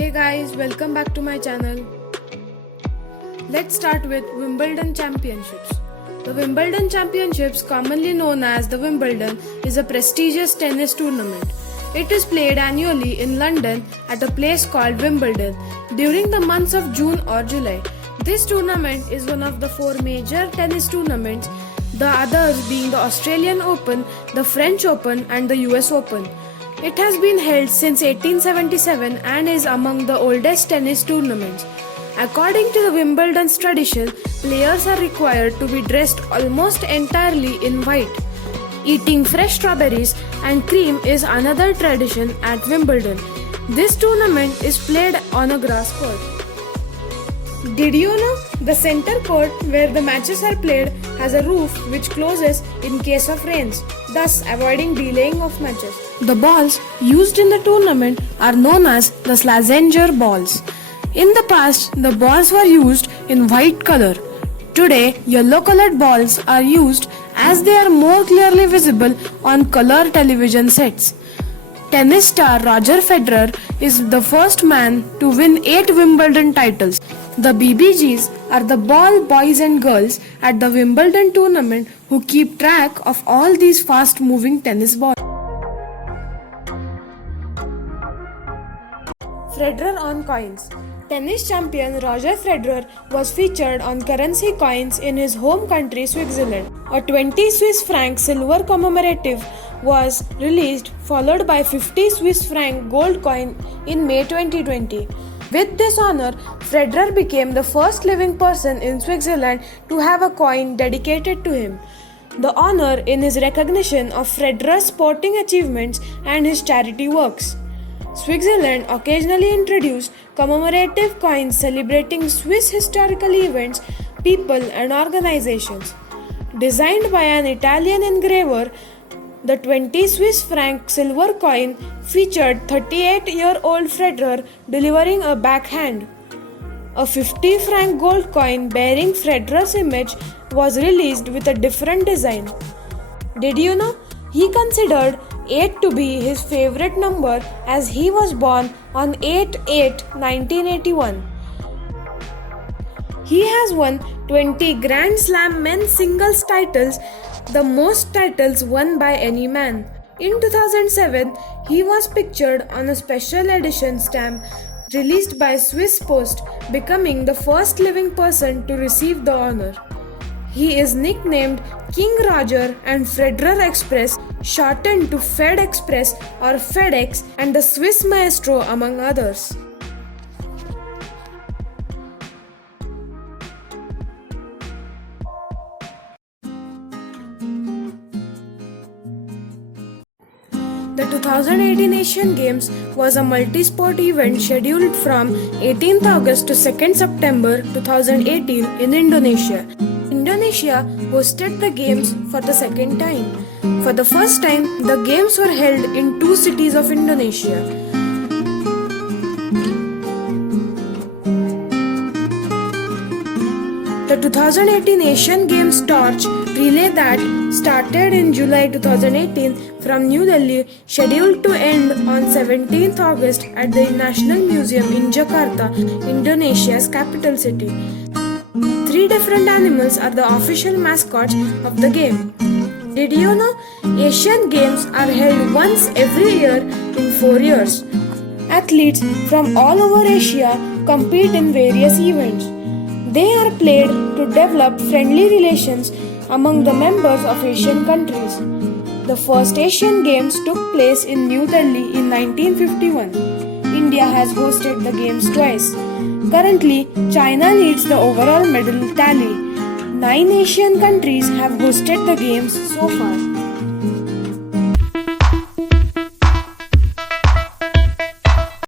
Hey guys, welcome back to my channel. Let's start with Wimbledon Championships. The Wimbledon Championships, commonly known as the Wimbledon, is a prestigious tennis tournament. It is played annually in London at a place called Wimbledon during the months of June or July. This tournament is one of the four major tennis tournaments, the others being the Australian Open, the French Open and the US Open. It has been held since 1877 and is among the oldest tennis tournaments. According to the Wimbledon's tradition, players are required to be dressed almost entirely in white. Eating fresh strawberries and cream is another tradition at Wimbledon. This tournament is played on a grass court. Did you know the center court where the matches are played has a roof which closes in case of rains, thus avoiding delaying of matches? The balls used in the tournament are known as the Slazenger balls. In the past, the balls were used in white color. Today, yellow colored balls are used as they are more clearly visible on color television sets. Tennis star Roger Federer is the first man to win 8 Wimbledon titles. The BBGs are the ball boys and girls at the Wimbledon tournament who keep track of all these fast-moving tennis balls. Federer on coins. Tennis champion Roger Federer was featured on currency coins in his home country Switzerland. A 20 Swiss franc silver commemorative was released, followed by 50 Swiss franc gold coin in May 2020. With this honor, Federer became the first living person in Switzerland to have a coin dedicated to him. The honor is in recognition of Federer's sporting achievements and his charity works. Switzerland occasionally introduced commemorative coins celebrating Swiss historical events, people and organizations. Designed by an Italian engraver, the 20 Swiss franc silver coin featured 38-year-old Federer delivering a backhand. A 50 franc gold coin bearing Federer's image was released with a different design. Did you know he considered 8 to be his favorite number as he was born on 8/8/1981. He has won 20 Grand Slam men's singles titles, the most titles won by any man. In 2007, he was pictured on a special edition stamp released by Swiss Post, becoming the first living person to receive the honor. He is nicknamed King Roger and Federer Express, shortened to Fed Express or FedEx, and the Swiss Maestro among others. The 2018 Asian Games was a multi-sport event scheduled from 18th August to 2nd September 2018 in Indonesia. Indonesia hosted the Games for the second time. For the first time, the Games were held in 2 cities of Indonesia. The 2018 Asian Games torch relay that started in July 2018 from New Delhi, scheduled to end on 17th August at the National Museum in Jakarta, Indonesia's capital city. 3 different animals are the official mascots of the game. Did you know Asian Games are held once every year in 4 years? Athletes from all over Asia compete in various events. They are played to develop friendly relations among the members of Asian countries. The first Asian Games took place in New Delhi in 1951. India has hosted the Games twice. Currently, China leads the overall medal tally. 9 Asian countries have hosted the Games so far.